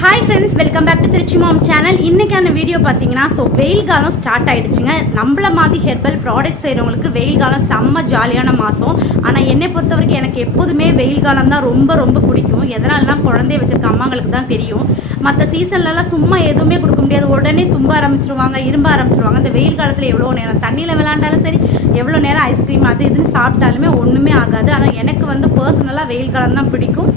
Hi friends, welcome back to Trichy mom channel. இன்னைக்கான video பார்த்தீங்கன்னா வெயில் காலம் ஸ்டார்ட் ஆயிடுச்சுங்க. நம்மள மாதிரி ஹெர்பல் ப்ராடக்ட் செய்கிறவங்களுக்கு வெயில் காலம் செம்ம ஜாலியான மாதம். ஆனால் என்னை பொறுத்த வரைக்கும் எனக்கு எப்போதுமே வெயில் காலம் தான் ரொம்ப ரொம்ப பிடிக்கும். எதனாலனா குழந்தைய வச்சிருக்க அம்மாங்களுக்கு தான் தெரியும். மற்ற சீசன்லலாம் சும்மா எதுவுமே கொடுக்க முடியாது. உடனே தும்ப ஆரம்பிச்சிருவாங்க, இரும்ப ஆரம்பிச்சிருவாங்க. இந்த வெயில் காலத்தில் எவ்வளோ நேரம் தண்ணியில் விளாண்டாலும் சரி, எவ்வளோ நேரம் ஐஸ்கிரீம் அது இதுன்னு சாப்பிட்டாலுமே ஒன்றுமே ஆகாது. ஆனால் எனக்கு பர்சனலாக வெயில் காலம் தான் பிடிக்கும்.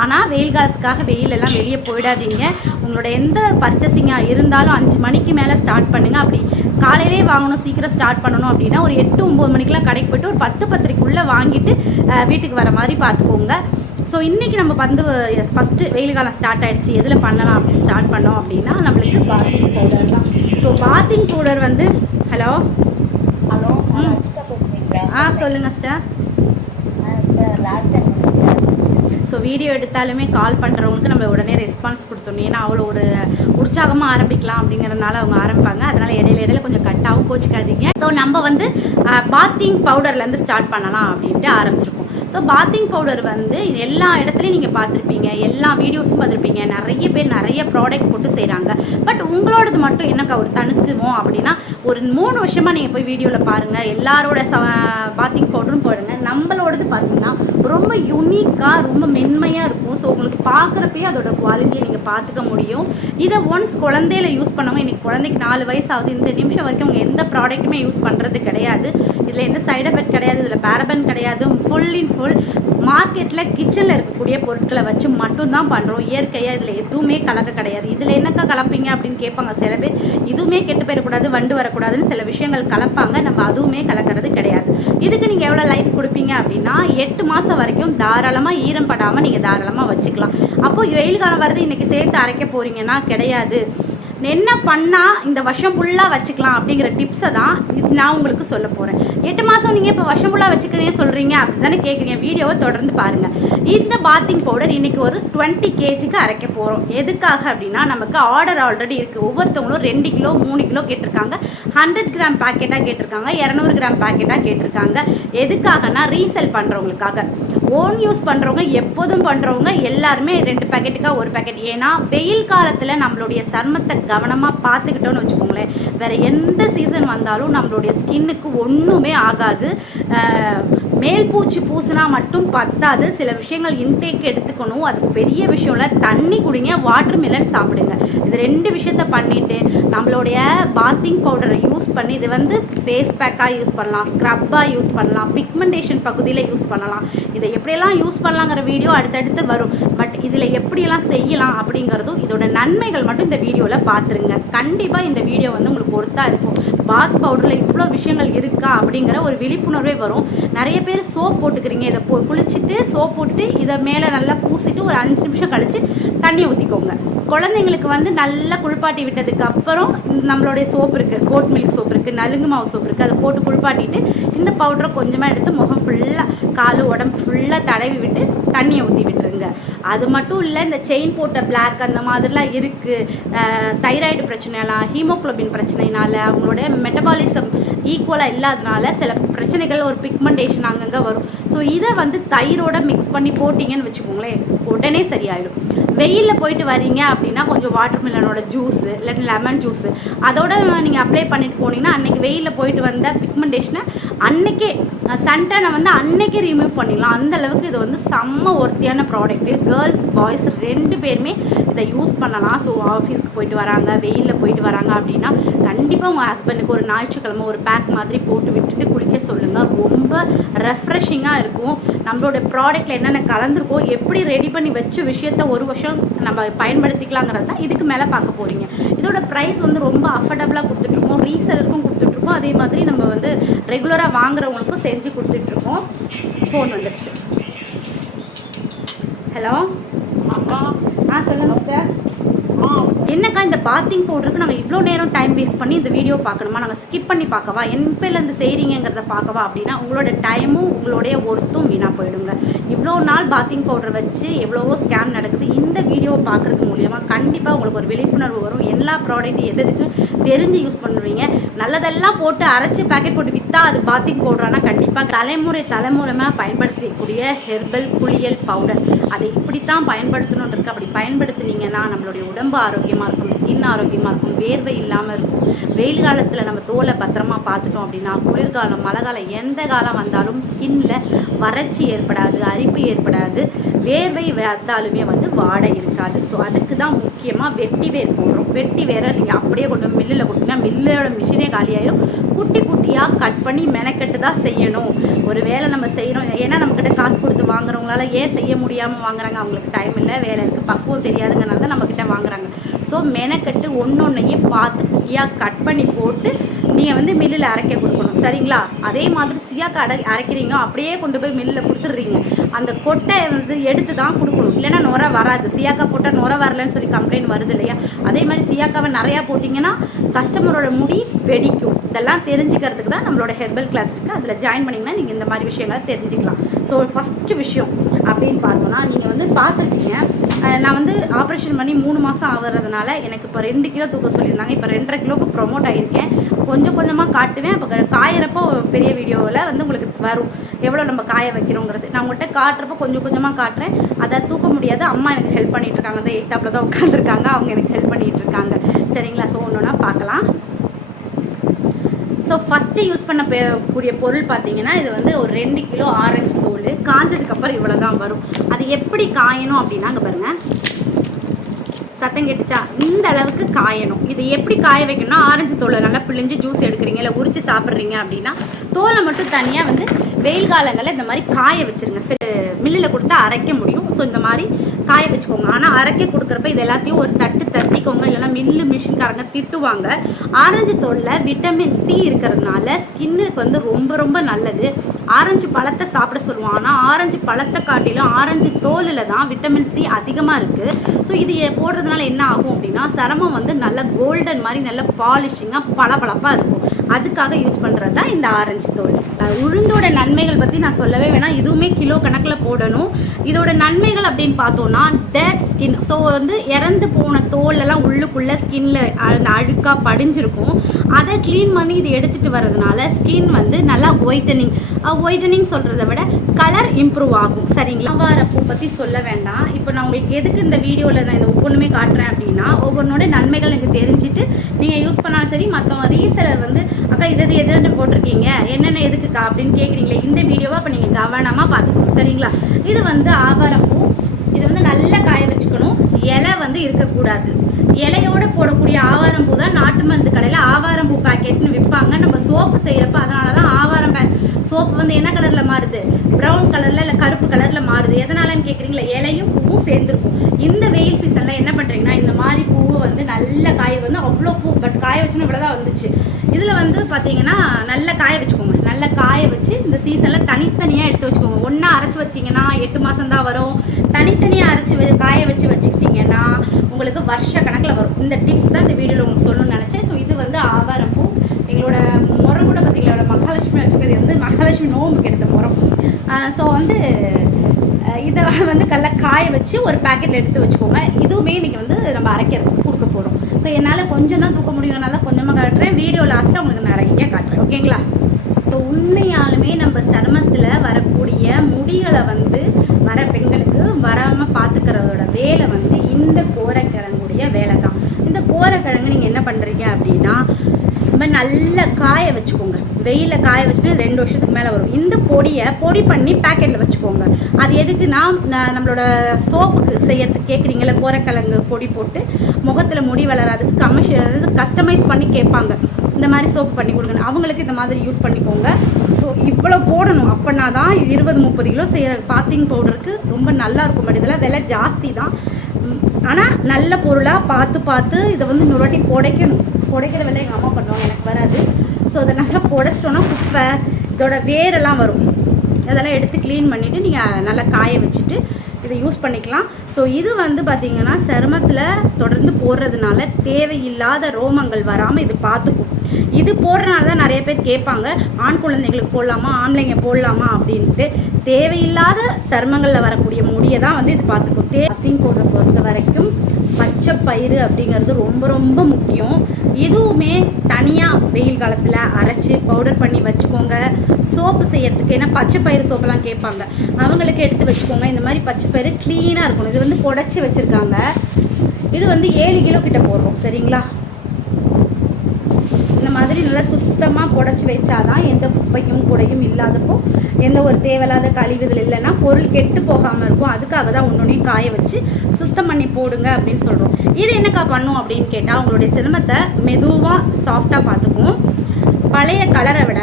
ஆனால் வெயில் காலத்துக்காக வெயிலெல்லாம் வெளியே போயிடாதீங்க. உங்களோட எந்த பர்ச்சேசிங்காக இருந்தாலும் 5 மணிக்கு மேலே ஸ்டார்ட் பண்ணுங்கள். அப்படி காலையிலே வாங்கணும், சீக்கிரம் ஸ்டார்ட் பண்ணணும் அப்படின்னா ஒரு 8-9 மணிக்கெலாம் கடைக்கு போய்ட்டு ஒரு 10-10:30 வாங்கிட்டு வீட்டுக்கு வர மாதிரி பார்த்துக்கோங்க. ஸோ இன்றைக்கி நம்ம ஃபஸ்ட்டு வெயில் காலம் ஸ்டார்ட் ஆகிடுச்சு. எதில் பண்ணலாம் அப்படின்னு ஸ்டார்ட் பண்ணோம் அப்படின்னா நம்மளுக்கு பாத்திங் பவுடர் தான். ஸோ பாத்திங் பவுடர் ஹலோ சொல்லுங்கள் ஸ்டார். ஸோ வீடியோ எடுத்தாலுமே கால் பண்ணுறவங்களுக்கு நம்ம உடனே ரெஸ்பான்ஸ் கொடுத்தோம். ஏன்னா அவ்வளோ ஒரு உற்சாகமாக ஆரம்பிக்கலாம் அப்படிங்கிறதுனால அவங்க ஆரம்பிப்பாங்க. அதனால் இடையில கொஞ்சம் கட்டாகவும் கோச்சிக்காதீங்க. ஸோ நம்ம பாத்திங் பவுடர்லேருந்து ஸ்டார்ட் பண்ணலாம் அப்படின்ட்டு ஆரம்பிச்சிருக்கோம். ஸோ பாத்திங் பவுடர் எல்லா இடத்துலையும் நீங்கள் பார்த்துருப்பீங்க, எல்லா வீடியோஸும் பார்த்துருப்பீங்க. நிறைய பேர் நிறைய ப்ராடக்ட் போட்டு செய்கிறாங்க. பட் உங்களோடது மட்டும் என்னக்கா ஒரு தனித்துவம் அப்படின்னா, ஒரு 3 வருஷமாக நீங்கள் போய் வீடியோவில் பாருங்கள், எல்லாரோட பாத்திங் பவுடரும் போடுங்க. நம்மளோடது பார்த்தீங்கன்னா ரொம்ப யூனிக்காக ரொம்ப மென்மையாக இருக்கும். ஸோ உங்களுக்கு பார்க்குறப்பே அதோட குவாலிட்டியை நீங்கள் பார்த்துக்க முடியும். இதை ஒன்ஸ் குழந்தையில யூஸ் பண்ணவங்க, இன்னைக்கு குழந்தைக்கு 4 வயசு ஆகுது, இந்த நிமிஷம் வரைக்கும் அவங்க எந்த ப்ராடக்ட்டுமே யூஸ் பண்ணுறது கிடையாது. இதில் எந்த சைடு எஃபெக்ட் கிடையாது, இதில் பேரபன் கிடையாது. ஃபுல் மார்க்கெட்டில் கிச்சனில் இருக்கக்கூடிய பொருட்களை வச்சு மட்டும்தான் பண்ணுறோம். இயற்கையாக இதில் எதுவுமே கலக்க கிடையாது. இதில் என்னக்கா கலப்பீங்க அப்படின்னு கேட்பாங்க சில பேர். இதுவுமே கெட்டு போயிடக்கூடாது, வண்டு வரக்கூடாதுன்னு சில விஷயங்கள் கலப்பாங்க. நம்ம அதுவுமே கலக்கிறது கிடையாது. இதுக்கு நீங்கள் எவ்வளோ லைஃப் கொடுப்பீங்க அப்படின்னா 8 மாதம் வரைக்கும் தாராளமாக ஈரம் படாமல் நீங்கள் தாராளமாக வச்சுக்கலாம். அப்போ வெயில் காலம் வருது இன்னைக்கு சேர்த்து அரைக்க போறீங்கன்னா கிடையாது. என்ன பண்ணால் இந்த வருஷம் ஃபுல்லாக வச்சுக்கலாம் அப்படிங்கிற டிப்ஸை தான் நான் உங்களுக்கு சொல்ல போகிறேன். 8 மாதம் நீங்கள் இப்போ வருஷம் ஃபுல்லாக வச்சுக்கிறீங்க சொல்கிறீங்க அப்படி தானே கேட்குறீங்க. வீடியோவை தொடர்ந்து பாருங்கள். இந்த பாத்திங் பவுடர் இன்றைக்கி ஒரு 20 kg அரைக்க போகிறோம். எதுக்காக அப்படின்னா நமக்கு ஆர்டர் ஆல்ரெடி இருக்குது. ஒவ்வொருத்தவங்களும் 2 கிலோ 3 கிலோ கேட்டிருக்காங்க, 100 கிராம் பேக்கெட்டாக கேட்டிருக்காங்க, 200 கிராம் பேக்கெட்டாக கேட்டிருக்காங்க. எதுக்காகனா ரீசேல் பண்ணுறவங்களுக்காக. ஓன் யூஸ் பண்ணுறவங்க, எப்போதும் பண்ணுறவங்க எல்லாருமே 2 பேக்கெட்டுக்காக 1 பேக்கெட். ஏன்னா வெயில் காலத்தில் நம்மளுடைய சருமத்தை கவனமாக பார்த்துக்கிட்டோன்னு வச்சுக்கோங்களேன், வேறு எந்த சீசன் வந்தாலும் நம்மளுடைய ஸ்கின்னுக்கு ஒன்றுமே ஆகாது. மேல் பூச்சி பூசினா மட்டும் பத்தாது, சில விஷயங்கள் இன்டேக் எடுத்துக்கணும். அதுக்கு பெரிய விஷயம் இல்லை. தண்ணி குடிங்க, வாட்டர் மெலன் சாப்பிடுங்க. இது 2 விஷயத்த பண்ணிவிட்டு நம்மளுடைய பாத்திங் பவுடரை யூஸ் பண்ணி இது ஃபேஸ் பேக்காக யூஸ் பண்ணலாம், ஸ்க்ரப்பாக யூஸ் பண்ணலாம், பிக்மெண்டேஷன் பகுதியில் யூஸ் பண்ணலாம். இதை எப்படியெல்லாம் யூஸ் பண்ணலாங்கிற வீடியோ அடுத்தடுத்து வரும். பட் இதில் எப்படியெல்லாம் செய்யலாம் அப்படிங்கிறதும் இதோட நன்மைகள் மட்டும் இந்த வீடியோவில் பார்த்துருங்க. கண்டிப்பாக இந்த வீடியோ உங்களுக்கு பொறுத்தா இருக்கும். பாத் பவுடரில் இவ்வளோ விஷயங்கள் இருக்கா அப்படிங்கிற ஒரு விழிப்புணர்வே வரும். நிறைய பேர் சோப் போட்டுக்கிறீங்க. இதை குளிச்சுட்டு சோப் போட்டுட்டு இதை மேலே நல்லா பூசிட்டு ஒரு 5 நிமிஷம் கழித்து தண்ணியை ஊற்றிக்கோங்க. குழந்தைங்களுக்கு நல்லா குளிப்பாட்டி விட்டதுக்கு அப்புறம் நம்மளுடைய சோப்பு இருக்குது, கோட் மில்க் சோப் இருக்குது, நலுங்கு மாவு சோப்பு இருக்குது, அதை போட்டு குளிப்பாட்டிட்டு இந்த பவுடரை கொஞ்சமாக எடுத்து முகம் ஃபுல்லாக, காலு உடம்பு ஃபுல்லாக தடவி விட்டு தண்ணியை ஊற்றி விட்டுருங்க. அது மட்டும் இல்லை, இந்த செயின் போட்ட பிளாக் அந்த மாதிரிலாம் இருக்குது. தைராய்டு பிரச்சனைலாம், ஹீமோக்ளோபின் பிரச்சனைனால, அவங்களோட மெட்டபாலிசம் ஈக்குவலாக இல்லாதனால சில பிரச்சனைகள், ஒரு பிக்மெண்டேஷன் அங்கங்கே வரும். ஸோ இதை தயிரோட மிக்ஸ் பண்ணி போட்டிங்கன்னு வச்சுக்கோங்களேன், உடனே சரியாயிடும். வெயிலில் போயிட்டு வரீங்க அப்படின்னா கொஞ்சம் வாட்டர் மெலனோட ஜூஸு இல்லாட்டி லெமன் ஜூஸு அதோட நீங்கள் அப்ளை பண்ணிட்டு போனீங்கன்னா அன்றைக்கி வெயிலில் போயிட்டு வந்த பிக்மெண்டேஷனை அன்றைக்கே, சன்டனை அன்றைக்கே ரிமூவ் பண்ணிடலாம். அந்தளவுக்கு இது செம்ம ஒர்த்தியான ப்ராடக்ட்டு. கேர்ள்ஸ் பாய்ஸ் 2 பேருமே இதை யூஸ் பண்ணலாம். ஸோ ஆஃபீஸ்க்கு போயிட்டு வராங்க, வெயிலில் போயிட்டு வராங்க அப்படின்னா கண்டிப்பாக உங்கள் ஹஸ்பண்டுக்கு ஒரு ஞாயிற்றுக்கிழமை ஒரு பேக் மாதிரி போட்டு விட்டுட்டு குளிக்க சொல்லுங்கள். ரொம்ப ரெஃப்ரெஷிங்காக இருக்கும். நம்மளோட ப்ராடக்ட்டில் என்னென்ன கலந்துருக்கோம், எப்படி ரெடி பண்ணி வச்ச விஷயத்த ஒரு வருஷம் நம்ம பயன்படுத்திக்கலாங்கிறது தான் இதுக்கு மேலே பார்க்க போகிறீங்க. இதோட ப்ரைஸ் ரொம்ப அஃபோர்டபுளாக கொடுத்துட்ருக்கோம், ரீசேலுக்கும் கொடுத்துட்ருக்கோம். அதே மாதிரி நம்ம ரெகுலராக வாங்குறவங்களுக்கும் செஞ்சு கொடுத்துட்ருக்கோம். ஃபோன் வந்துடுச்சு. ஹலோ சொல்லுங்கள் சிஸ்டர். என்னக்கா அக்கா இந்த பாத்திங் பவுடருக்கு நாங்கள் இவ்வளோ நேரம் டைம் வேஸ்ட் பண்ணி இந்த வீடியோ பார்க்கணுமா, நாங்கள் ஸ்கிப் பண்ணி பார்க்கவா, எப்போலேருந்து செய்கிறீங்கிறத பார்க்கவா அப்படின்னா உங்களோட டைமும் உங்களுடைய ஒர்த்தும் வீணாக போயிடுங்க. இவ்வளோ நாள் பாத்திங் பவுடர் வச்சு எவ்வளவோ ஸ்கேம் நடக்குது. இந்த வீடியோவை பார்க்குறது மூலியமாக கண்டிப்பாக உங்களுக்கு ஒரு விழிப்புணர்வு வரும். எல்லா ப்ராடக்ட் எதுக்கு தெரிஞ்சு யூஸ் பண்ணுவீங்க. நல்லதெல்லாம் போட்டு அரைச்சி பேக்கெட் போட்டு விற்றா அது பாத்திங் பவுடர். ஆனால் கண்டிப்பாக தலைமுறைமாக பயன்படுத்தக்கூடிய ஹெர்பல் குளியல் பவுடர் அதை இப்படித்தான் பயன்படுத்தணும்னு இருக்குது. அப்படி பயன்படுத்தினீங்கன்னா நம்மளுடைய உடம்பு ஆரோக்கியமாக இருக்கும், ஸ்கின் ஆரோக்கியமாக இருக்கும், வேர்வை இல்லாமல் இருக்கும். வெயில் காலத்தில் நம்ம தோலை பத்திரமா பார்த்துட்டோம் அப்படின்னா குளிர்காலம் மழை காலம் எந்த காலம் வந்தாலும் ஸ்கின்ல வறட்சி ஏற்படாது, அரிப்பு ஏற்படாது, வேர்வை வந்தாலுமே வாடை இருக்காது. ஸோ அதுக்கு தான் முக்கியமாக வெட்டி வேர் போடுறோம். வெட்டி வேரை நீங்கள் அப்படியே கொண்டு மில்லில் கொடுத்தீங்கன்னா மில்லோட மிஷினே காலியாயிரும். குட்டி குட்டியாக கட் பண்ணி மெனக்கெட்டு தான் செய்யணும். ஒரு வேலை நம்ம செய்கிறோம், ஏன்னா நம்மக்கிட்ட காசு கொடுத்து வாங்குறவங்களால ஏன் செய்ய முடியாமல் வாங்குறாங்க, அவங்களுக்கு டைம் இல்லை, வேலை இருக்குது, பக்குவம் தெரியாதுங்கிறனால தான் நம்மக்கிட்ட வாங்குறாங்க. ஸோ மெனக்கெட்டு ஒன்றொன்னையும் பார்த்து குட்டியாக கட் பண்ணி போட்டு நீங்கள் மில்லில் அரைக்க கொடுக்கணும். சரிங்களா? அதே மாதிரி சியாக்கா அரைக்கிறீங்க அப்படியே கொண்டு போய் மில்லில் கொடுத்துட்றீங்க. அந்த கொட்டை எடுத்து தான் கொடுக்கணும், இல்லைன்னா நுரை வராது. சியாக்கா போட்டால் நுரை வரலன்னு சொல்லி கம்ப்ளைண்ட் வருது இல்லையா? அதே மாதிரி சியாக்காவை நிறையா போட்டிங்கன்னா கஸ்டமரோட முடி வெடிக்கும். இதெல்லாம் தெரிஞ்சுக்கிறதுக்கு தான் நம்மளோட ஹெர்பல் கிளாஸ் இருக்குது. அதில் ஜாயின் பண்ணிங்கன்னா நீங்கள் இந்த மாதிரி விஷயங்களை தெரிஞ்சுக்கலாம். ஸோ ஃபஸ்ட்டு விஷயம் அப்படின்னு பார்த்தோன்னா நீங்கள் பார்த்துருக்கீங்க, நான் ஆப்ரேஷன் பண்ணி 3 மாதம் ஆகிறதுனால எனக்கு இப்போ 2 கிலோ தூக்க சொல்லியிருந்தாங்க. இப்போ 2.5 கிலோக்கு ப்ரொமோட் ஆகியிருக்கேன். கொஞ்சம் கொஞ்சமாக காட்டுவேன். அப்போ காயிறப்போ பெரிய வீடியோவில் உங்களுக்கு வரும் எவ்வளோ நம்ம காய வைக்கிறோங்கிறது. நான் உங்கள்கிட்ட காட்டுறப்போ கொஞ்சம் கொஞ்சமாக காட்டுறேன். அதை தூக்க முடியாது. அம்மா எனக்கு ஹெல்ப் பண்ணிகிட்டு இருக்காங்க. அந்த 8 தான் உட்காந்துருக்காங்க, அவங்க எனக்கு ஹெல்ப் பண்ணிகிட்டு இருக்காங்க. சரிங்களா? ஸோ ஒன்றுனா பார்க்கலாம். ஸோ ஃபஸ்ட்டு யூஸ் பண்ண கூடிய பொருள் பார்த்தீங்கன்னா இது ஒரு 2 கிலோ ஆரஞ்சு தோல். காஞ்சதுக்கப்புறம் இவ்வளோ தான் வரும். அது எப்படி காயணும் அப்படின்னா அங்கே பாருங்கள், சத்தம் கேட்டுச்சா? இந்த அளவுக்கு காயணும். இது எப்படி காய வைக்கணும்னா ஆரஞ்சு தோலை நல்லா பிழிஞ்சு ஜூஸ் எடுக்கிறீங்க இல்லை உரிச்சு சாப்பிட்றீங்க அப்படின்னா தோலை மட்டும் தனியாக வெயில் காலங்களில் இந்த மாதிரி காய வச்சுருங்க. சரி, மில்லில் கொடுத்தா அரைக்க முடியும். ஸோ இந்த மாதிரி காய வச்சுக்கோங்க. ஆனால் அரைக்க கொடுக்குறப்ப இது எல்லாத்தையும் ஒரு தட்டு தட்டிக்கோங்க, இல்லைன்னா மில்லு மிஷின்காரங்க திட்டுவாங்க. ஆரஞ்சு தோலில் விட்டமின் சி இருக்கிறதுனால ஸ்கின்னுக்கு ரொம்ப ரொம்ப நல்லது. ஆரஞ்சு பழத்தை சாப்பிட சொல்லுவோம், ஆனால் ஆரஞ்சு பழத்தை காட்டிலும் ஆரஞ்சு தோலில் தான் விட்டமின் சி அதிகமாக இருக்குது. ஸோ இது போடுறதுனால என்ன ஆகும் அப்படின்னா சருமம் நல்ல கோல்டன் மாதிரி நல்ல பாலிஷிங்காக பளபளப்பாக இருக்கும். அதுக்காக யூஸ் பண்ணுறது தான் இந்த ஆரஞ்சு தோல். உளுந்தோட நன்மைகள் பற்றி நான் சொல்லவே வேணாம், இதுவுமே கிலோ கணக்கில் போடணும். இதோட நன்மைகள் அப்படின்னு பார்த்தோம்னா டெட் ஸ்கின். ஸோ இறந்து போன தோலெல்லாம் உள்ளுக்குள்ளே ஸ்கின்ல அந்த அழுக்காக படிஞ்சிருக்கும். அதை க்ளீன் பண்ணி இது எடுத்துகிட்டு வர்றதுனால ஸ்கின் நல்லா ஒயிட்டனிங் சொல்கிறத விட கலர் இம்ப்ரூவ் ஆகும். சரிங்களா? ஆவாரப்பூ பற்றி சொல்ல வேண்டாம். இப்போ நான் உங்களுக்கு எதுக்கு இந்த வீடியோவில் நான் இந்த ஒவ்வொன்றுமே காட்டுறேன் அப்படின்னா ஒவ்வொன்றோட நன்மைகள் எனக்கு தெரிஞ்சுட்டு நீங்கள் யூஸ் பண்ணாலும் சரி, மற்றவங்க ரீசெலர் அக்கா எது போட்டிருக்கீங்க, என்னென்ன எதுக்குக்கா அப்படின்னு கேட்குறீங்களே, இந்த வீடியோவை அப்போ நீங்கள் கவனமாக பார்த்துக்கணும். சரிங்களா? இது ஆவாரப்பூ. இது நல்லா காய வச்சுக்கணும். இலை இருக்கக்கூடாது. இலையோட போடக்கூடிய ஆவாரம்பூ தான் நாட்டு மருந்து கடையில் ஆவாரம்பூ பேக்கெட்னு விற்பாங்க. நம்ம சோப்பு செய்யறப்ப அதனால தான் ஆவாரம் சோப்பு என்ன கலர்ல மாறுது, ப்ரௌன் கலர்ல இல்லை கருப்பு கலர்ல மாறுது. எதனாலன்னு கேட்குறீங்களா? இலையும் பூவும் சேர்ந்துருக்கும். இந்த வெயில் சீசன்ல என்ன பண்றீங்கன்னா இந்த மாதிரி பூவை நல்ல காய அவ்வளோ பூ, பட் காய வச்சுன்னு இவ்வளோதான் வந்துச்சு. இதுல பாத்தீங்கன்னா நல்லா காய வச்சுக்கோங்க. நல்லா காய வச்சு இந்த சீசன்ல தனித்தனியா எடுத்து வச்சுக்கோங்க. ஒன்னா அரைச்சு வச்சீங்கன்னா 8 மாசம் தான் வரும். தனித்தனியா அரைச்சு காய வச்சு வச்சுக்கிட்டீங்கன்னா உங்களுக்கு வருஷ கணக்கில் வரும். இந்த டிப்ஸ் தான் இந்த வீடியோவில் உங்களுக்கு சொல்லணும்னு நினச்சேன். ஸோ இது ஆவாரம்பூ. எங்களோட முறம் கூட பார்த்தீங்களா, மகாலட்சுமி வச்சுக்கிறது மகாலட்சுமி நோம்புக்கு எடுத்த முறம். ஸோ இதை நல்லா காய வச்சு ஒரு பேக்கெட் எடுத்து வச்சுக்கோங்க. இதுவுமே நீங்கள் நம்ம அரைக்கிறதுக்கு கொடுக்க போகிறோம். ஸோ என்னால் கொஞ்சம் தான் தூக்க முடியும்னால கொஞ்சமாக காட்டுறேன். வீடியோ லாஸ்ட்டில் உங்களுக்கு நிறைய காட்டுறேன். ஓகேங்களா? ஸோ உண்மையாலுமே நம்ம சருமத்தில் வரக்கூடிய முடிகளை வர பெண்களுக்கு வராமல் பார்த்துக்கிறதோட வேலை இந்த கோரக்கிழங்குடைய வேலை தான். இந்த கோரக்கிழங்கு நீங்கள் என்ன பண்ணுறீங்க அப்படின்னா நல்லா காய வச்சுக்கோங்க. வெயிலில் காய வச்சுட்டு 2 வருஷத்துக்கு மேலே வரும். இந்த பொடியை பொடி பண்ணி பேக்கெட்டில் வச்சுக்கோங்க. அது எதுக்குன்னா நம்மளோட சோப்புக்கு செய்யறதுக்கு கேட்குறீங்களா, கோரக்கிழங்கு பொடி போட்டு முகத்தில் முடி வளராதுக்கு கஸ்டமைஸ் பண்ணி கேட்பாங்க, இந்த மாதிரி சோப்பு பண்ணி கொடுங்க. அவங்களுக்கு இந்த மாதிரி யூஸ் பண்ணிக்கோங்க. ஸோ இவ்வளோ போடணும். அப்படின்னா தான் 20-30 கிலோ செய்கிற பாத்திங் பவுடருக்கு ரொம்ப நல்லா இருக்கும். பட் இதெல்லாம் விலை ஜாஸ்தி தான். ஆனால் நல்ல பொருளாக பார்த்து இதை இன்னொரு வாட்டி புடைக்கிற வேலை எங்கள் அம்மா பண்ணுவாங்க, எனக்கு வராது. ஸோ அதை நல்லா புடைச்சிட்டோன்னா குப்பை இதோட வேரெல்லாம் வரும். அதெல்லாம் எடுத்து க்ளீன் பண்ணிவிட்டு நீங்கள் நல்லா காய வச்சுட்டு இதை யூஸ் பண்ணிக்கலாம். ஸோ இது வந்து பார்த்திங்கன்னா சருமத்தில் தொடர்ந்து போடுறதுனால தேவையில்லாத ரோமங்கள் வராமல் இது பார்த்துக்கும். இது போடுறதுனால தான் நிறைய பேர் கேட்பாங்க, ஆண் குழந்தைங்களுக்கு போடலாமா ஆம்பளைங்க போடலாமா அப்படின்ட்டு. தேவையில்லாத சருமங்களில் வரக்கூடிய முடியை தான் வந்து இது பார்த்துக்கும். தேவையும் போடுற பொறுத்த வரைக்கும் பச்சை பயிறு அப்படிங்கிறது ரொம்ப ரொம்ப முக்கியம். இதுவுமே தனியாக வெயில் காலத்தில் அரைச்சி பவுடர் பண்ணி வச்சுக்கோங்க. சோப்பு செய்யறதுக்கு, ஏன்னா பச்சை பயிறு சோப்பெல்லாம் கேட்பாங்க, அவங்களுக்கு எடுத்து வச்சுக்கோங்க. இந்த மாதிரி பச்சை பயிறு க்ளீனாக இருக்கணும். இது வந்து புடச்சி வச்சுருக்காங்க. இது வந்து 7 கிலோ கிட்ட போடுறோம் சரிங்களா. இந்த மாதிரி நல்லா சுத்தமாக புடச்சி வச்சாதான் எந்த குப்பையும் கூடையும் இல்லாதப்போ, எந்த ஒரு தேவையில்லாத கழிவுகள் இல்லைன்னா பொருள் கெட்டு போகாமல் இருக்கும். அதுக்காக தான் ஒன்னொன்னையும் காய வச்சு சுத்தம் பண்ணி போடுங்க அப்படின்னு சொல்கிறோம். இது என்னக்கா பண்ணும் அப்படின்னு கேட்டால், உங்களுடைய சிரமத்தை மெதுவாக சாஃப்டாக பார்த்துக்கும். பழைய கலரை விட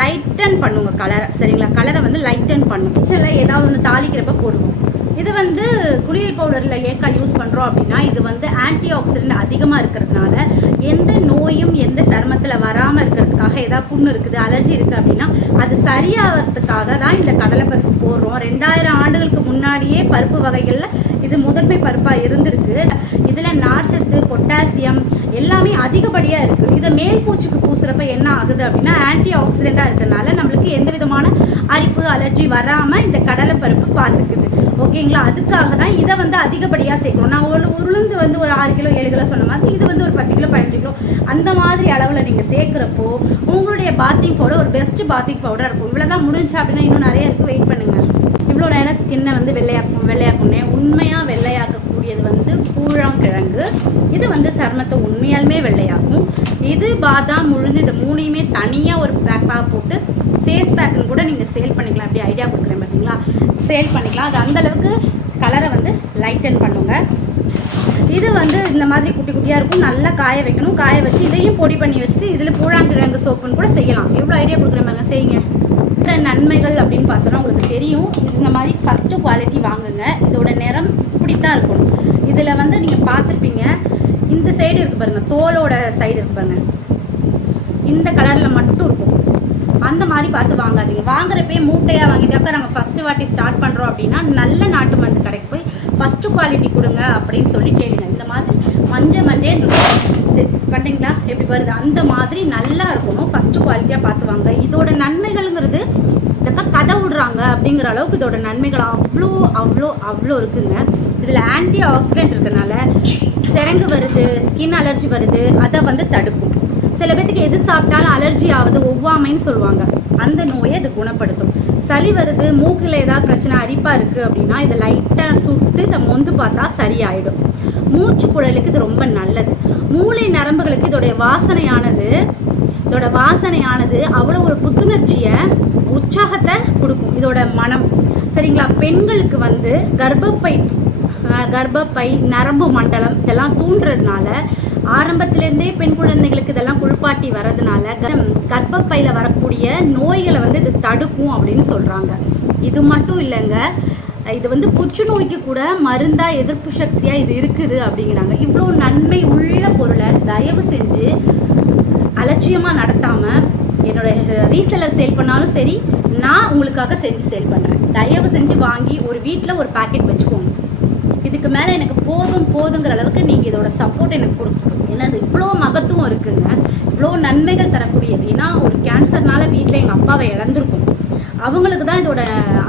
லைட்டன் பண்ணுங்க கலரை சரிங்களா. கலரை வந்து லைட்டன் பண்ணும். சில ஏதாவது ஒன்று தாளிக்கிறப்ப போடுவோம். இது வந்து குளியல் பவுடரில் ஏக்கா யூஸ் பண்ணுறோம் அப்படின்னா, இது வந்து ஆன்டி ஆக்சிடென்ட் அதிகமாக இருக்கிறதுனால எந்த நோயும் எந்த சருமத்தில் வராமல் இருக்கிறதுக்காக, ஏதாவது புண்ணு இருக்குது அலர்ஜி இருக்குது அப்படின்னா அது சரியாகிறதுக்காக தான் இந்த கடலை பருப்பு போடுறோம். 2000 ஆண்டுகளுக்கு முன்னாடியே பருப்பு வகைகளில் இது முதன்மை பருப்பாக இருந்திருக்கு. இதில் நார்ச்சத்து, பொட்டாசியம் எல்லாமே அதிகப்படியாக இருக்குது. இதை மேல் பூச்சிக்கு பூசுகிறப்ப என்ன ஆகுது அப்படின்னா, ஆன்டி ஆக்சிடென்ட்டாக இருக்கிறதுனால நம்மளுக்கு எந்த விதமான அரிப்பு அலர்ஜி வராமல் இந்த கடலை பருப்பு பார்த்துக்குது ஓகேங்களா. அதுக்காக தான் இதை வந்து அதிகப்படியாக சேர்க்கணும். நான் உளுந்து வந்து ஒரு 6 கிலோ 7 கிலோ சொன்ன மாதிரி இது வந்து ஒரு 10 கிலோ 15 கிலோ அந்த மாதிரி அளவில் நீங்கள் சேர்க்குறப்போ உங்களுடைய பாத்திங் பவுடர் ஒரு பெஸ்ட் பாத்திங் பவுடர் இருக்கும். இவ்வளோதான் முடிஞ்சா அப்படின்னா இன்னும் நிறைய இருக்குது, வெயிட் பண்ணுங்கள். இவ்வளோ நேரம் ஸ்கின்னை வந்து வெள்ளையாக்கும்னே உண்மையாக வெள்ளையாக்கக்கூடியது வந்து பூழாங்கிழங்கு. இது வந்து சருமத்தை உண்மையாலுமே வெள்ளையாக்கும். இது பாதாம், உளுந்து, இது 3யுமே தனியாக ஒரு பேக்காக போட்டு ஃபேஸ் பேக்குன்னு கூட நீங்கள் சேல் பண்ணிக்கலாம். அப்படி ஐடியா கொடுக்குறேன் பார்த்தீங்களா, சேல் பண்ணிக்கலாம். அது அந்தளவுக்கு கலரை வந்து லைட்டன் பண்ணுங்க. இது வந்து இந்த மாதிரி குட்டி குட்டியாக இருக்கும். நல்லா காய வைக்கணும். காய வச்சு இதையும் பொடி பண்ணி வச்சுட்டு இதில் பூழாங்கிழங்கு சோப்புன்னு கூட செய்யலாம். எவ்வளோ ஐடியா கொடுக்குற மாதிரி செய்யுங்க. நன்மைகள் அப்படின்னு பார்த்தோன்னா உங்களுக்கு தெரியும். இந்த மாதிரி ஃபஸ்ட்டு குவாலிட்டி வாங்குங்க. இதோட நிறம் இப்படித்தான் இருக்கணும். இதில் வந்து நீங்கள் பார்த்துருப்பீங்க, இந்த சைடு இருக்குது பாருங்கள், தோலோட சைடு இருக்கு பாருங்கள், இந்த கலரில் மட்டும் இருக்கும். அந்த மாதிரி பார்த்து வாங்காதீங்க. வாங்குறப்பே மூட்டையாக வாங்கிட்டாக்கா நாங்கள் ஃபஸ்ட்டு வாட்டி ஸ்டார்ட் பண்ணுறோம் அப்படின்னா நல்ல நாட்டு மருந்து கடைக்கு போய் ஃபஸ்ட்டு குவாலிட்டி கொடுங்க அப்படின்னு சொல்லி கேளுங்க. இந்த மாதிரி மஞ்சள் கண்டிங்களா எப்படி வருது அந்த மாதிரி நல்லா இருக்கணும். ஃபஸ்ட்டு குவாலிட்டியாக பார்த்து வாங்க. இதோட நன்மைகள்ங்கிறது இதக்கா கதை விடுறாங்க அப்படிங்கிற அளவுக்கு இதோட நன்மைகள் அவ்வளோ அவ்வளோ அவ்வளோ இருக்குங்க. இதில் ஆன்டி ஆக்சிடென்ட் இருக்கிறதுனால சிரங்கு வருது, ஸ்கின் அலர்ஜி வருது, அதை வந்து தடுக்கும். சில பேத்துக்கு எது சாப்பிட்டாலும் அலர்ஜி ஆகுது, ஒவ்வாமைன்னு சொல்லுவாங்க, அந்த நோயை இது குணப்படுத்தும். சளி வருது, மூக்கில் ஏதாவது பிரச்சனை அரிப்பாக இருக்குது அப்படின்னா இதை லைட்டாக சுட்டு இதை மொந்து பார்த்தா சரியாயிடும். மூச்சு குழலுக்கு இது ரொம்ப நல்லது. மூளை நரம்புகளுக்கு இதோட வாசனையானது அவ்வளோ ஒரு புத்துணர்ச்சியை, உற்சாகத்தை கொடுக்கும். இதோட மனம் சரிங்களா. பெண்களுக்கு வந்து கர்ப்பப்பை நரம்பு மண்டலம் இதெல்லாம் தூண்டுறதுனால, ஆரம்பத்திலேருந்தே பெண் குழந்தைகளுக்கு இதெல்லாம் குளிப்பாட்டி வர்றதுனால கர்ப்பப்பையில் வரக்கூடிய நோய்களை வந்து இது தடுக்கும் அப்படின்னு சொல்கிறாங்க. இது மட்டும் இல்லைங்க, இது வந்து புற்றுநோய்க்கு கூட மருந்தா, எதிர்ப்பு சக்தியாக இது இருக்குது அப்படிங்கிறாங்க. இவ்வளோ நன்மை உள்ள பொருளை தயவு செஞ்சு அலட்சியமாக நடத்தாமல், என்னோட ரீசெல்லர் சேல் பண்ணாலும் சரி, நான் உங்களுக்காக செஞ்சு சேல் பண்ணுறேன். தயவு செஞ்சு வாங்கி ஒரு வீட்டில் ஒரு பேக்கெட் வச்சுக்கோங்க. இதுக்கு மேலே எனக்கு போதுங்கிற அளவுக்கு நீங்கள் இதோட சப்போர்ட் எனக்கு கொடுக்கணும். ஏன்னா அது இவ்வளோ மகத்துவம் இருக்குங்க, இவ்வளோ நன்மைகள் தரக்கூடியது. ஏன்னா ஒரு கேன்சர்னால வீட்டில் எங்கள் அப்பாவை இழந்திருக்கும், அவங்களுக்கு தான் இதோட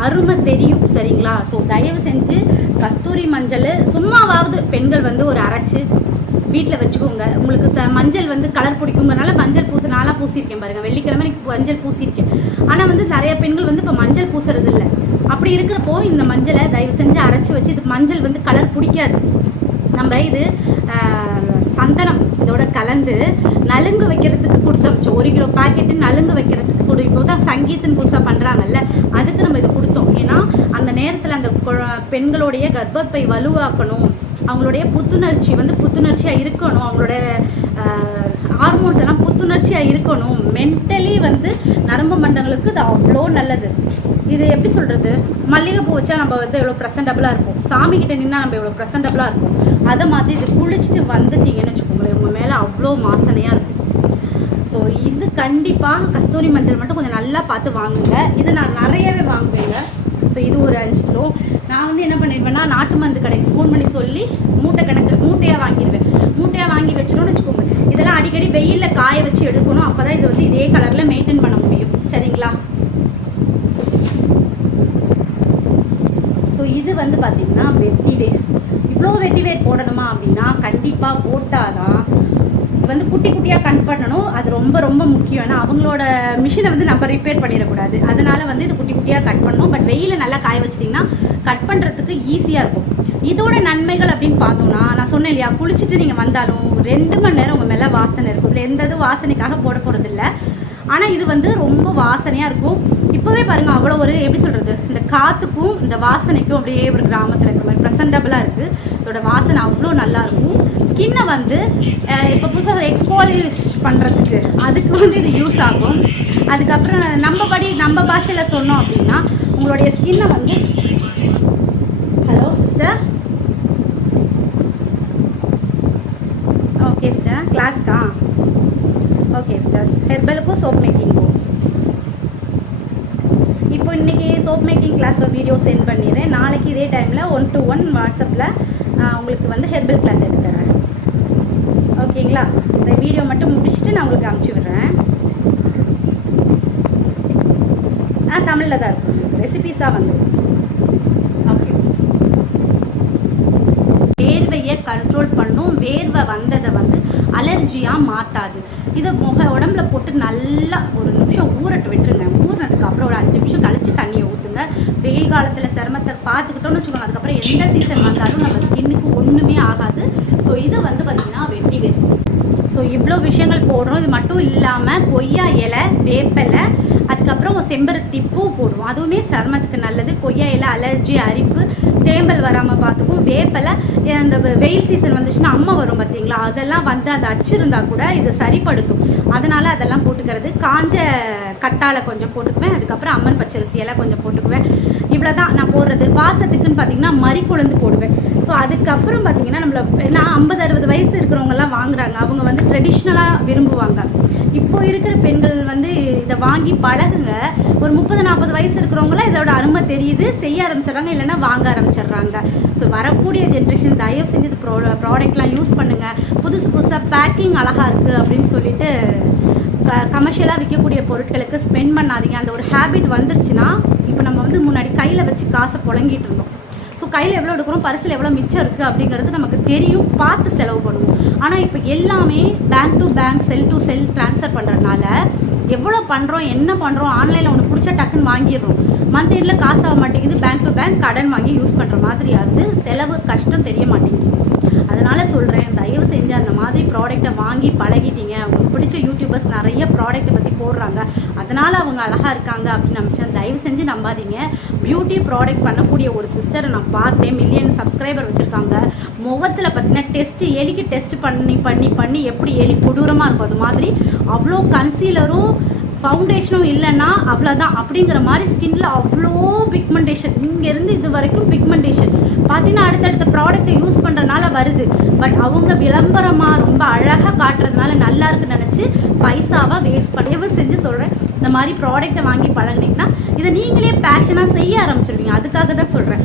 அருமை தெரியும் சரிங்களா. ஸோ தயவு செஞ்சு கஸ்தூரி மஞ்சள் சும்மாவாவது பெண்கள் வந்து ஒரு அரைச்சி வீட்டில் வச்சுக்கோங்க. உங்களுக்கு மஞ்சள் வந்து கலர் பிடிக்குங்கிறனால மஞ்சள் நாளாக பூசியிருக்கேன் பாருங்கள். வெள்ளிக்கிழமை எனக்கு மஞ்சள் பூசியிருக்கேன். ஆனால் வந்து நிறைய பெண்கள் வந்து இப்போ மஞ்சள் பூசுறது இல்லை. அப்படி இருக்கிறப்போ இந்த மஞ்சளை தயவு செஞ்சு அரைச்சி வச்சு, இது மஞ்சள் வந்து கலர் பிடிக்காது. நம்ம இது சந்தனம் இதோட கலந்து நலுங்கு வைக்கிறதுக்கு கொடுத்தோம். 1 கிலோ பாக்கெட்டு நலுங்கு வைக்கிறதுக்கு இப்போ தான் சங்கீதன் புதுசாக பண்ணுறாங்கல்ல, அதுக்கு நம்ம இதை கொடுத்தோம். ஏன்னா அந்த நேரத்தில் அந்த பெண்களுடைய கர்ப்பப்பை வலுவாக்கணும், அவங்களுடைய புத்துணர்ச்சியாக இருக்கணும், அவங்களோட ஹார்மோன்ஸ் எல்லாம் புத்துணர்ச்சியாக இருக்கணும், மென்டலி வந்து நரம்பு மண்டங்களுக்கு இது அவ்வளோ நல்லது. இது எப்படி சொல்கிறது, மல்லிகைப்பூ வச்சா நம்ம வந்து எவ்வளோ ப்ரெசன்டபுளாக இருக்கும், சாமி கிட்ட நின்னா நம்ம எவ்வளோ ப்ரெசன்டபுளாக இருக்கும், அதை மாதிரி இது குளிச்சுட்டு வந்துட்டீங்கன்னு வச்சுக்கோங்களேன், உங்கள் மேலே அவ்வளோ வாசனையாக இருக்கும். ஸோ இது கண்டிப்பாக கஸ்தூரி மஞ்சள் மட்டும் கொஞ்சம் நல்லா பார்த்து வாங்குங்க. இது நான் நிறையவே வாங்குவேங்க. ஸோ இது ஒரு 5 கிலோ. நான் நான் வந்து என்ன பண்ணிருப்பேன்னா நாட்டு மருந்து கடைக்கு ஃபோன் பண்ணி சொல்லி மூட்டையாக வாங்கிடுவேன். மூட்டையாக வாங்கி வச்சிடணும்னு வச்சுக்கோங்க. இதெல்லாம் அடிக்கடி வெயிலில் காய வச்சு எடுக்கணும். அப்போ தான் இது வந்து இதே கலரில் மெயின்டைன் பண்ண முடியும். சரிங்களா? ஸோ இது வந்து பார்த்தீங்கன்னா வெட்டிவேர். இவ்வளோ வெட்டிவேர் போடணுமா அப்படின்னா கண்டிப்பாக போட்டாதான் இது வந்து குட்டி குட்டியாக கட் பண்ணணும். அது ரொம்ப ரொம்ப முக்கியம். ஏன்னா அவங்களோட மிஷினை வந்து நம்ம ரிப்பேர் பண்ணிடக்கூடாது. அதனால வந்து இது குட்டி குட்டியாக கட் பண்ணணும். பட் வெயில நல்லா காய வச்சிட்டிங்கன்னா கட் பண்ணுறதுக்கு ஈஸியாக இருக்கும். இதோட நன்மைகள் அப்படின்னு பார்த்தோம்னா, நான் சொன்னேன் இல்லையா, குளிச்சுட்டு நீங்கள் வந்தாலும் 2 மணி நேரம் உங்கள் மேலே வாசனை இருக்கும். இதில் எந்த இது வாசனைக்காக போட போகிறது இல்லை. ஆனால் இது வந்து ரொம்ப வாசனையாக இருக்கும். இப்போவே பாருங்க, அவ்வளோ ஒரு எப்படி சொல்கிறது, இந்த காற்றுக்கும் இந்த வாசனைக்கும் அப்படியே ஒரு கிராமத்தில் இருக்கிற மாதிரி ப்ரெசன்டபுளாக இருக்குது. இதோட வாசனை அவ்வளோ நல்லா இருக்கும். ஸ்கின்னை வந்து இப்போ புதுசாக எக்ஸ்பாலிஷ் பண்ணுறதுக்கு அதுக்கு வந்து இது யூஸ் ஆகும். அதுக்கப்புறம் நம்ம பாஷையில் சொன்னோம் அப்படின்னா உங்களுடைய ஸ்கின்னை வந்து ஹலோ சிஸ்டர், ஓகே சிஸ்டர், கிளாஸ்க்கா ஓகே சிஸ்டர், ஹெர்பலுக்கும் சோப் மேக்கிங்கும் இப்போ இன்னைக்கு soap making class video send பண்ணிடுறேன். நாளைக்கு இதே டைமில் 1-to-1 வாட்ஸ்அப்பில் உங்களுக்கு வந்து ஹெர்பல் கிளாஸ் எடுத்துறேன். ஓகேங்களா? இந்த வீடியோ மட்டும் முடிச்சுட்டு நான் உங்களுக்கு அனுப்பிச்சி விடுறேன். தமிழில் தான் இருக்கும், ரெசிபீஸாக வந்து. ஓகே, வேர்வையை கண்ட்ரோல் பண்ணும். வேர்வை வந்ததை வந்து அலர்ஜியாக மாற்றாது. இதை உடம்புல போட்டு நல்லா ஒரு நிமிஷம் ஊறட்டு விட்டுருங்க. ஊறினதுக்கு அப்புறம் ஒரு 5 நிமிஷம் கழிச்சு தண்ணியை ஊற்றுங்க. வெயில் காலத்தில் சிரமத்தை பார்த்துக்கிட்டோன்னு வச்சுக்கோங்க. அதுக்கப்புறம் எந்த சீசன் வந்தாலும் நம்ம ஸ்கின்னுக்கு ஒன்றுமே ஆகாது. ஸோ இது வந்து பார்த்திங்கன்னா வெட்டிவேர். ஸோ இவ்வளோ விஷயங்கள் போடுறோம். இது மட்டும் இல்லாமல் கொய்யா இலை, வேப்பலை, அதுக்கப்புறம் செம்பருத்தி பூ போடுவோம். அதுவுமே சருமத்துக்கு நல்லது. கொய்யா இலை அலர்ஜி, அரிப்பு, தேம்பல் வராமல் பார்த்துக்கும். வேப்பலை அந்த வெயில் சீசன் வந்துச்சுன்னா அம்மா வரும் பார்த்தீங்களா, அதெல்லாம் வந்து அந்த அச்சு இருந்தால் கூட இது சரிப்படுத்தும். அதனால் அதெல்லாம் போட்டுக்கிறது. காஞ்ச கத்தாழை கொஞ்சம் போட்டுக்குவேன். அதுக்கப்புறம் அம்மன் பச்சரிசி எல்லாம் கொஞ்சம் போட்டுக்குவேன். இவ்வளோ தான் நான் போடுறது. வாசத்துக்குன்னு பார்த்தீங்கன்னா மறிக்குழந்து போடுவேன். ஸோ அதுக்கப்புறம் பார்த்தீங்கன்னா நான் 50-60 வயசு இருக்கிறவங்கலாம் வாங்குறாங்க. அவங்க வந்து ட்ரெடிஷ்னலாக விரும்புவாங்க. இப்போ இருக்கிற பெண்கள் வந்து இதை வாங்கி பழகுங்க. ஒரு 30-40 வயசு இருக்கிறவங்களாம் இதோட அருமை தெரியுது, செய்ய ஆரம்பிச்சிடுறாங்க, இல்லைன்னா வாங்க ஆரம்பிச்சிடுறாங்க. ஸோ வரக்கூடிய ஜென்ரேஷன் தயவு செஞ்சு இது ப்ராடக்ட்லாம் யூஸ் பண்ணுங்கள். புதுசாக பேக்கிங் அழகாக இருக்குது அப்படின்னு சொல்லிட்டு கமர்ஷியலாக விற்கக்கூடிய பொருட்களுக்கு ஸ்பெண்ட் பண்ணாதீங்க. அந்த ஒரு ஹேபிட் வந்துருச்சுன்னா, இப்போ நம்ம வந்து முன்னாடி கையில் வச்சு காசை புழங்கிட்டு இருந்தோம். ஸோ கையில் எவ்வளோ எடுக்கிறோம், பரிசில் எவ்வளோ மிச்சம் இருக்குது அப்படிங்கிறது நமக்கு தெரியும், பார்த்து செலவு பண்ணுவோம். ஆனால் இப்போ எல்லாமே bank to bank, sell to sell transfer பண்ணுறதுனால எவ்வளோ பண்ணுறோம், என்ன பண்ணுறோம், ஆன்லைனில் ஒன்று பிடிச்சா டக்குன்னு வாங்கிடுறோம். மந்த் எண்டில் காசு ஆக மாட்டேங்குது. பேங்க் டு பேங்க் கடன் வாங்கி யூஸ் பண்ணுற மாதிரி ஆகுது. செலவு கஷ்டம் தெரிய மாட்டேங்குது. அதனால சொல்கிறேன், தயவு செஞ்சு அந்த மாதிரி ப்ராடக்டை வாங்கி பழகிட்டீங்க. உங்களுக்கு பிடிச்ச யூடியூபர்ஸ் நிறைய ப்ராடக்ட்டை பற்றி போடுறாங்க, அதனால் அவங்க அழகாக இருக்காங்க அப்படின்னு நினச்சேன். தயவு செஞ்சு நம்பாதீங்க. பியூட்டி ப்ராடக்ட் பண்ணக்கூடிய ஒரு சிஸ்டரை நான் பார்த்தேன். மில்லியன் சப்ஸ்கிரைபர் வச்சுருக்காங்க. முகத்தில் பார்த்தீங்கன்னா எலிக்கு டெஸ்ட் பண்ணி எப்படி எலி கொடூரமாக இருக்கும் அது மாதிரி அவ்வளோ கன்சீலரும் ஃபவுண்டேஷனும் இல்லைன்னா அவ்வளோதான் அப்படிங்கிற மாதிரி ஸ்கின்ல அவ்வளோ பிக்மெண்டேஷன். இங்கேருந்து இது வரைக்கும் பிக்மெண்டேஷன் பார்த்தீங்கன்னா அடுத்தடுத்த ப்ராடக்ட்டை யூஸ் பண்ணுறதுனால வருது. பட் அவங்க விளம்பரமாக ரொம்ப அழகாக காட்டுறதுனால நல்லா இருக்குன்னு நினச்சி பைசாவாக வேஸ்ட் பண்ணி செஞ்சு சொல்கிறேன். இந்த மாதிரி ப்ராடக்ட்டை வாங்கி பழகினீங்கன்னா இதை நீங்களே பேஷனாக செய்ய ஆரம்பிச்சிருவீங்க. அதுக்காக தான் சொல்கிறேன்.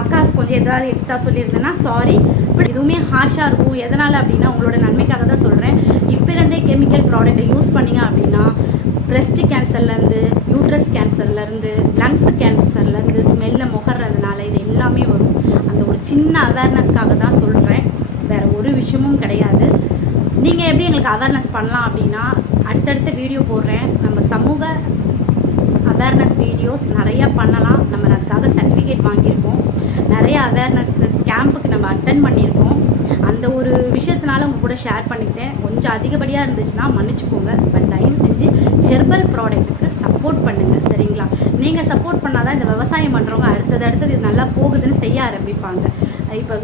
அக்கா கொஞ்சம் ஏதாவது எக்ஸ்ட்ரா சொல்லியிருந்தேன்னா சாரி. பட் இதுவுமே ஹாஷாக இருக்கும். எதனால் அப்படின்னா உங்களோட நன்மைக்காக தான் சொல்கிறேன். இப்போ இருந்தே கெமிக்கல் ப்ராடக்ட்டை யூஸ் பண்ணிங்க அப்படின்னா பிரெஸ்ட் கேன்சர்லேருந்து, யூட்ரஸ் கேன்சர்லேருந்து, லங்ஸ் கேன்சர்லேருந்து, ஸ்மெல்லை முகர்றதுனால இது எல்லாமே வரும். அந்த ஒரு சின்ன அவேர்னஸ்க்காக தான் சொல்கிறேன், வேறு ஒரு விஷயமும் கிடையாது. நீங்கள் எப்படி எங்களுக்கு அவேர்னஸ் பண்ணலாம் அப்படின்னா அடுத்தடுத்த வீடியோ போடுறேன். நம்ம சமூக அவேர்னஸ் வீடியோஸ் நிறையா பண்ணலாம். நம்ம அதுக்காக சர்டிஃபிகேட் வாங்கியிருக்கோம். நிறைய அவேர்னஸ் கேம்புக்கு நம்ம அட்டென்ட் பண்ணியிருக்கோம். அந்த ஒரு விஷயத்தினால உங்க கூட ஷேர் பண்ணிக்கிட்டேன். கொஞ்சம் அதிகப்படியாக இருந்துச்சுன்னா மன்னிச்சுக்கோங்க. பட் தயவு செஞ்சு ஹெர்பல் ப்ராடக்ட்டுக்கு சப்போர்ட் பண்ணுங்கள், சரிங்களா? நீங்கள் சப்போர்ட் பண்ணாதான் இந்த விவசாயம் பண்ணுறவங்க அடுத்தது இது நல்லா போகுதுன்னு செய்ய ஆரம்பிப்பாங்க. இப்போ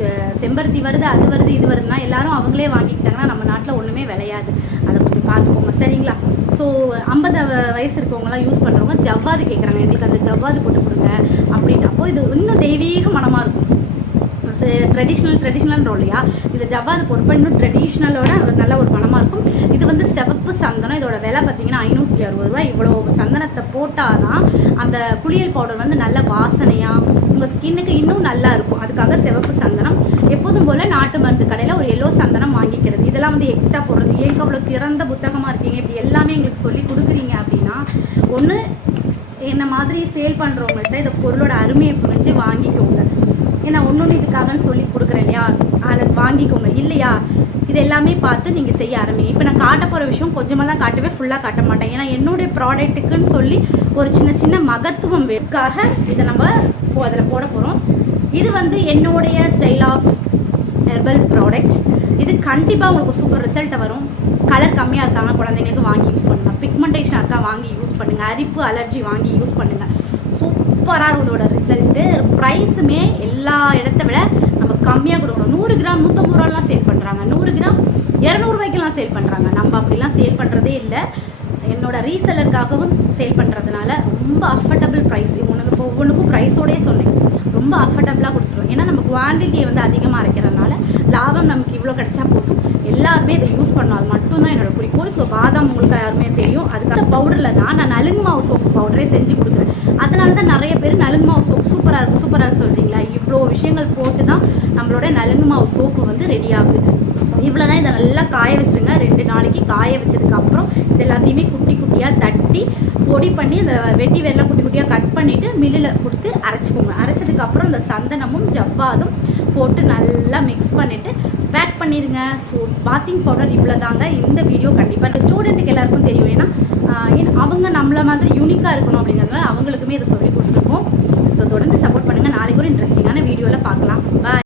செம்பருத்தி வருது, அது வருது, இது வருதுன்னா எல்லாரும் அவங்களே வாங்கிக்கிட்டாங்கன்னா நம்ம நாட்டில் ஒன்றுமே விளையாது. அதை கொஞ்சம் பார்த்துக்கோங்க, சரிங்களா? ஸோ 50 வயசு இருக்கவங்களாம் யூஸ் பண்ணுறவங்க ஜவ்வாது கேட்குறாங்க, எங்களுக்கு அந்த ஜவ்வாது போட்டு கொடுங்க அப்படின்றப்போ இது இன்னும் தெய்வீக மனமாக இருக்கும். ட்ரெடிஷ்னல் இல்லையா, இது ஜவ்வாது பொறுப்ப இன்னும் ட்ரெடிஷ்னலோட நல்ல ஒரு மனமாக இருக்கும். இது வந்து சிவப்பு சந்தனம். இதோட விலை பார்த்தீங்கன்னா 560 ரூபாய். இவ்வளோ சந்தனத்தை போட்டால் தான் அந்த குளியல் பவுடர் வந்து நல்ல வாசனையாக உங்கள் ஸ்கின்னுக்கு இன்னும் நல்லா இருக்கும். அதுக்காக சிவப்பு சந்தனம். எப்போதும் போல் நாட்டு மருந்து கடையில் ஒரு எல்லோ சந்தனம் வாங்கிக்கிறது. இதெல்லாம் வந்து எக்ஸ்ட்ரா போடுறது. ஏங்க அவ்வளோ திறந்த புத்தகமாக இருக்கீங்க, இப்படி எல்லாமே எங்களுக்கு சொல்லி கொடுக்குறீங்க அப்படின்னா, ஒன்று என்ன மாதிரி சேல் பண்ணுறவங்கள்ட்ட இந்த பொருளோட அருமையை புரிஞ்சு வாங்கிக்கோங்க. ஏன்னா ஒன்று இதுக்காகன்னு சொல்லி கொடுக்குறேன் இல்லையா, அதை வாங்கிக்கோங்க. இல்லையா இது எல்லாமே பார்த்து நீங்கள் செய்ய ஆரம்பிங்க. இப்போ நான் காட்ட போகிற விஷயம் கொஞ்சமாக தான் காட்டுவேன், ஃபுல்லாக காட்ட மாட்டேன். ஏன்னா என்னுடைய ப்ராடக்ட்டுக்குன்னு சொல்லி ஒரு சின்ன மகத்துவம் வேக்காக இதை நம்ம அதில் போட போகிறோம். இது வந்து என்னுடைய ஸ்டைல் ஆஃப் ஹெர்பல் ப்ராடக்ட். இது கண்டிப்பாக உங்களுக்கு சூப்பர் ரிசல்ட்டை வரும். கலர் கம்மியாக இருக்காங்க குழந்தைங்களுக்கு வாங்கி யூஸ் பண்ணுங்கள். பிக்மெண்டேஷன் இருக்கா வாங்கி யூஸ் பண்ணுங்கள். அரிப்பு அலர்ஜி வாங்கி யூஸ் பண்ணுங்கள். சூப்பராக இருக்கும் இதோட ரிசல்ட்டு. ப்ரைஸுமே எல்லா இடத்த விட நம்ம கம்மியாக கொடுக்குறோம். 100 கிராம் 150 ரூபாலாம் சேல் பண்ணுறாங்க. 100 கிராம் 200 ரூபாய்க்கெல்லாம் சேல் பண்ணுறாங்க. நம்ம அப்படிலாம் சேல் பண்ணுறதே இல்லை. என்னோட ரீசெல்லருக்காகவும் சேல் பண்ணுறதுனால ரொம்ப அஃபர்டபுள் ப்ரைஸ். உனக்கு இப்போ ஒவ்வொன்றுக்கும் ப்ரைஸோடய சொன்னேன். ரொம்ப அஃபர்டபுளாக கொடுத்துருவோம். ஏன்னா நம்ம குவான்டிட்டியை வந்து அதிகமாக இருக்கிறதுனால லாபம் நமக்கு இவ்வளோ கிடைச்சா போதும். எல்லாருமே இதை யூஸ் பண்ணணும். அது மட்டும்தான் என்னோட குறிக்கோள். ஸோ பாதாம் உங்களுக்கு யாருமே தெரியும். அதுக்காக பவுடரில் தான் நான் நலுங்கு மாவு சோப்பு பவுடரே செஞ்சு கொடுக்குறேன். அதனால தான் நிறைய பேர் நலுங்கு மாவு சோப்பு சூப்பராக இருக்குது சொல்கிறீங்களா. இவ்வளோ விஷயங்கள் போட்டு தான் நம்மளோட நலுங்கு மாவு சோப்பு வந்து ரெடி ஆகுது. இவ்வளோ தான். இதை நல்லா காய வச்சுருங்க. 2 நாளைக்கு காய வச்சதுக்கப்புறம் இது எல்லாத்தையுமே குட்டி குட்டியாக தட்டி பொடி பண்ணி அந்த வெட்டி வேரெலாம் குட்டி குட்டியாக கட் பண்ணிவிட்டு மில்லில் கொடுத்து அரைச்சிக்கோங்க. அரைச்சதுக்கப்புறம் இந்த சந்தனமும் ஜவ்வாதும் போட்டு நல்லா மிக்ஸ் பண்ணிவிட்டு பேக் பண்ணிடுங்க. ஸோ பாத்திங் பவுடர் இவ்வளோ தாங்க. இந்த வீடியோ கண்டிப்பாக ஸ்டூடெண்ட்டுக்கு எல்லாருக்கும் தெரியும். ஏன்னா அவங்க நம்மள மாதிரி யூனிக்காக இருக்கணும் அப்படிங்கிறதுனால அவங்களுக்குமே இதை சொல்லி கொடுத்துருக்கோம்.